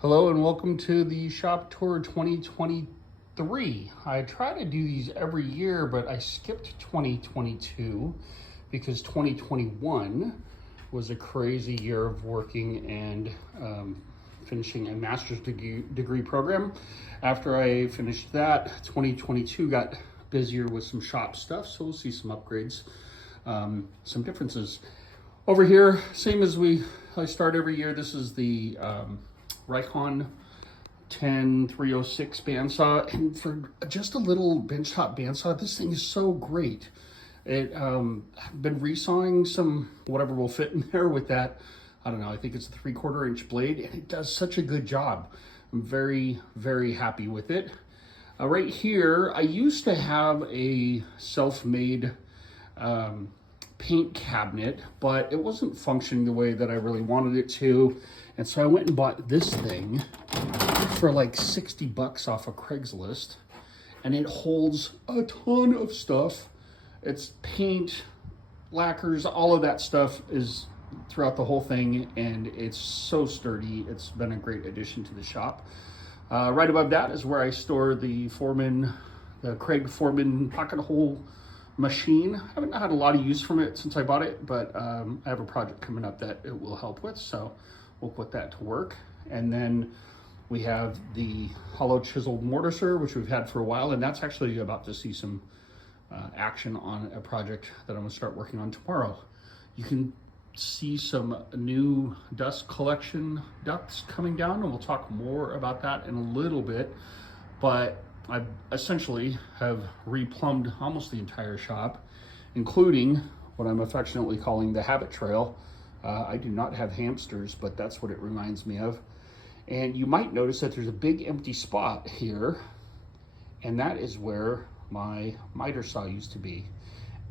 Hello and welcome to the Shop Tour 2023. I try to do these every year, but I skipped 2022 because 2021 was a crazy year of working and finishing a master's degree program. After I finished that, 2022 got busier with some shop stuff, so we'll see some upgrades, some differences. Over here, same as I start every year, this is the Rikon 10306 bandsaw, and for just a little benchtop bandsaw, this thing is so great. I've been resawing some whatever will fit in there with that. I don't know, I think it's a 3/4 inch blade, and it does such a good job. I'm very, very happy with it. Right here, I used to have a self-made paint cabinet, but it wasn't functioning the way that I really wanted it to. And so I went and bought this thing for like 60 bucks off of Craigslist. And it holds a ton of stuff. It's paint, lacquers, all of that stuff is throughout the whole thing. And it's so sturdy. It's been a great addition to the shop. Right above that is where I store the Craig Foreman pocket hole machine. I haven't had a lot of use from it since I bought it, but I have a project coming up that it will help with, so we'll put that to work. And then we have the hollow chisel mortiser, which we've had for a while, and that's actually about to see some action on a project that I'm gonna start working on tomorrow. You can see some new dust collection ducts coming down, and we'll talk more about that in a little bit, but I essentially have replumbed almost the entire shop, including what I'm affectionately calling the habit trail. I do not have hamsters, but that's what it reminds me of. And you might notice that there's a big empty spot here, and that is where my miter saw used to be.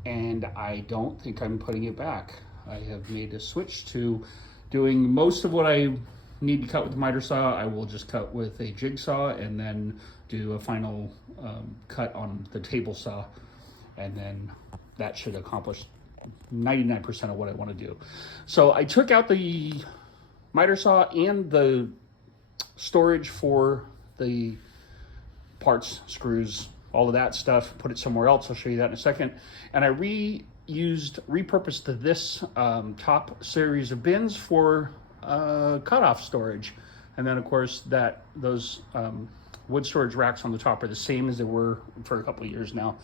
And I don't think I'm putting it back. I have made a switch to doing most of what I need to cut with the miter saw. I will just cut with a jigsaw and then do a final cut on the table saw, and then that should accomplish 99% of what I want to do. So I took out the miter saw and the storage for the parts, screws, all of that stuff, put it somewhere else. I'll show you that in a second. And I repurposed this top series of bins for cutoff storage. And then of course those wood storage racks on the top are the same as they were for a couple of years now.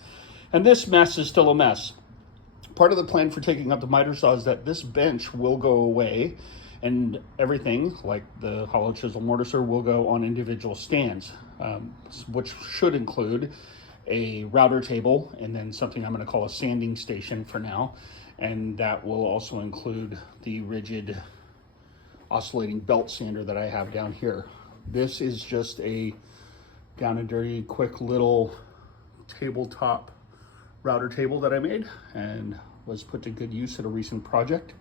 And this mess is still a mess. Part of the plan for taking up the miter saw is that this bench will go away, and everything like the hollow chisel mortiser will go on individual stands, which should include a router table and then something I'm going to call a sanding station for now. And that will also include the rigid oscillating belt sander that I have down here. This is just a down and dirty quick little tabletop router table that I made and was put to good use at a recent project.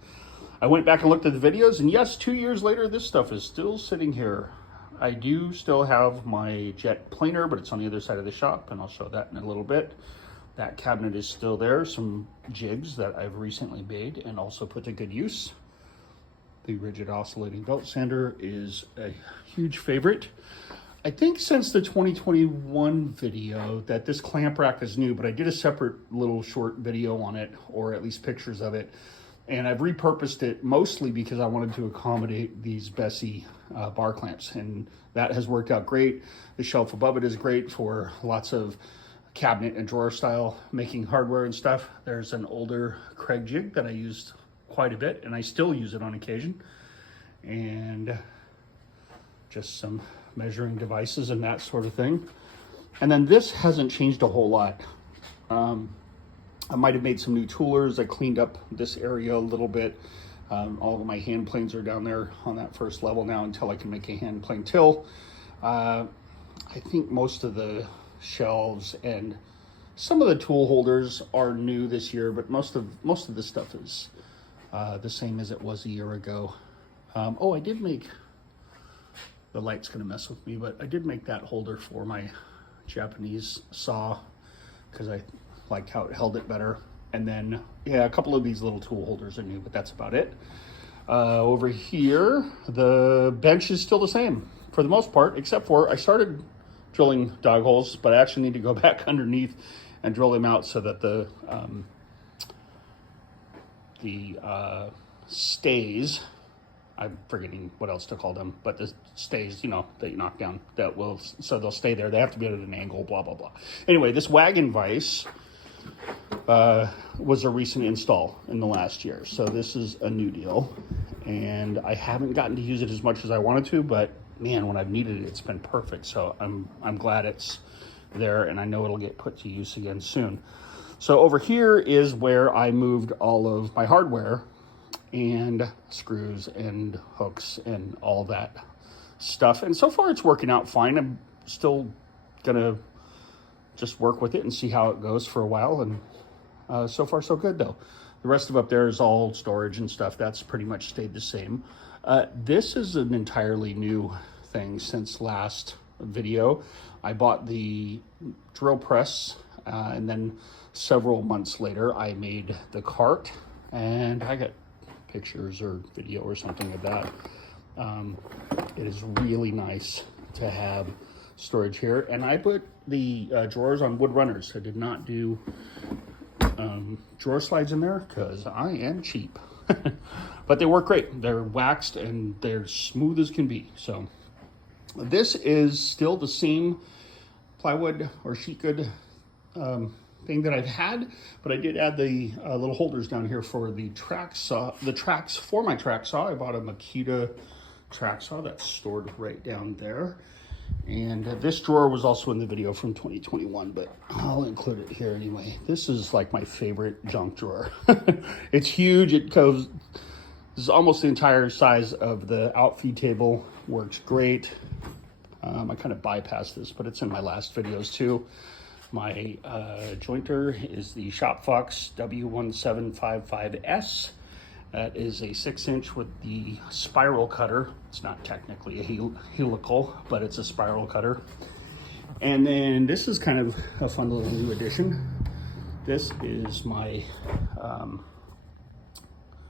I went back and looked at the videos, and yes, 2 years later this stuff is still sitting here. I do still have my jet planer, but it's on the other side of the shop, and I'll show that in a little bit. That cabinet is still there, some jigs that I've recently made and also put to good use. The rigid oscillating belt sander is a huge favorite. I think since the 2021 video that this clamp rack is new, but I did a separate little short video on it, or at least pictures of it. And I've repurposed it mostly because I wanted to accommodate these Bessey bar clamps, and that has worked out great. The shelf above it is great for lots of cabinet and drawer style making hardware and stuff. There's an older Craig jig that I used quite a bit, and I still use it on occasion. And just some measuring devices and that sort of thing. And then this hasn't changed a whole lot. I might have made some new toolers. I cleaned up this area a little bit. All of my hand planes are down there on that first level now until I can make a hand plane till. I think most of the shelves and some of the tool holders are new this year, but most of the stuff is the same as it was a year ago. I did make, the light's gonna mess with me, but I did make that holder for my Japanese saw because I liked how it held it better. And then, yeah, a couple of these little tool holders are new, but that's about it. Over here, the bench is still the same. for the most part, except for I started drilling dog holes, but I actually need to go back underneath and drill them out so that the stays, I'm forgetting what else to call them, but the stays, you know, that you knock down, that will, so they'll stay there. They have to be at an angle, blah, blah, blah. Anyway, this wagon vise was a recent install in the last year. So this is a new deal, and I haven't gotten to use it as much as I wanted to, but man, when I've needed it, it's been perfect. So I'm glad it's there, and I know it'll get put to use again soon. So over here is where I moved all of my hardware and screws and hooks and all that stuff. And so far it's working out fine. I'm still gonna just work with it and see how it goes for a while. And so far so good though. The rest of up there is all storage and stuff. That's pretty much stayed the same. This is an entirely new thing since last video. I bought the drill press and then several months later I made the cart, and I got pictures or video or something of that. It is really nice to have storage here, and I put the drawers on wood runners. I did not do drawer slides in there because I am cheap. But they work great. They're waxed and they're smooth as can be. So this is still the same plywood or sheet good thing that I've had, but I did add the little holders down here for the track saw, the tracks for my track saw. I bought a Makita track saw that's stored right down there. And this drawer was also in the video from 2021, but I'll include it here anyway. This is like my favorite junk drawer. It's huge. It goes, this is almost the entire size of the outfeed table. Works great. I kind of bypassed this, but it's in my last videos too. My jointer is the Shopfox W1755S. That is a 6-inch with the spiral cutter. It's not technically a helical, but it's a spiral cutter. And then this is kind of a fun little new addition. This is my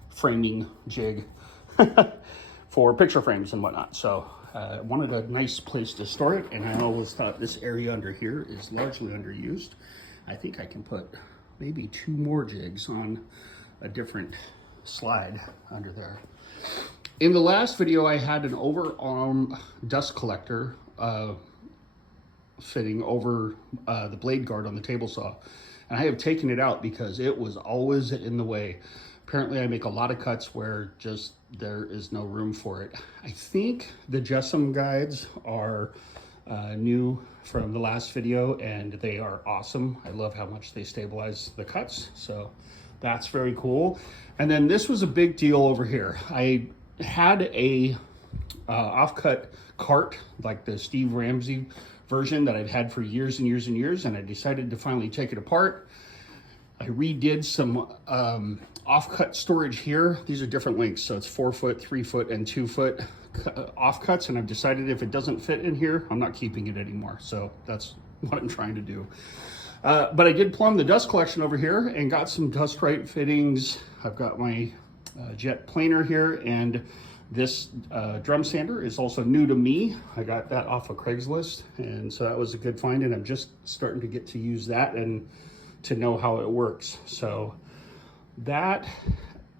framing jig for picture frames and whatnot. So I wanted a nice place to store it, and I always thought this area under here is largely underused. I think I can put maybe 2 more jigs on a different slide under there. In the last video, I had an overarm dust collector fitting over the blade guard on the table saw, and I have taken it out because it was always in the way. Apparently I make a lot of cuts where just there is no room for it. I think the JESSM guides are new from the last video, and they are awesome. I love how much they stabilize the cuts, so that's very cool. And then this was a big deal over here. I had a offcut cart, like the Steve Ramsey version that I've had for years and years and years, and I decided to finally take it apart. I redid some offcut storage here. These are different lengths, so it's 4 foot, 3 foot, and 2 foot offcuts, and I've decided if it doesn't fit in here, I'm not keeping it anymore. So that's what I'm trying to do. But I did plumb the dust collection over here and got some dust right fittings. I've got my jet planer here, and this drum sander is also new to me. I got that off of Craigslist, and so that was a good find, and I'm just starting to get to use that and to know how it works. So that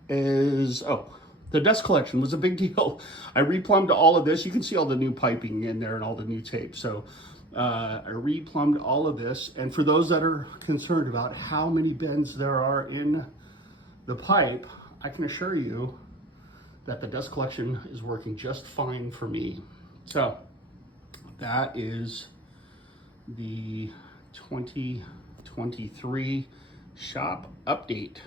is, oh, the dust collection was a big deal. I replumbed all of this. You can see all the new piping in there and all the new tape. So I replumbed all of this. And for those that are concerned about how many bends there are in the pipe, I can assure you that the dust collection is working just fine for me. So that is the 2023 shop update.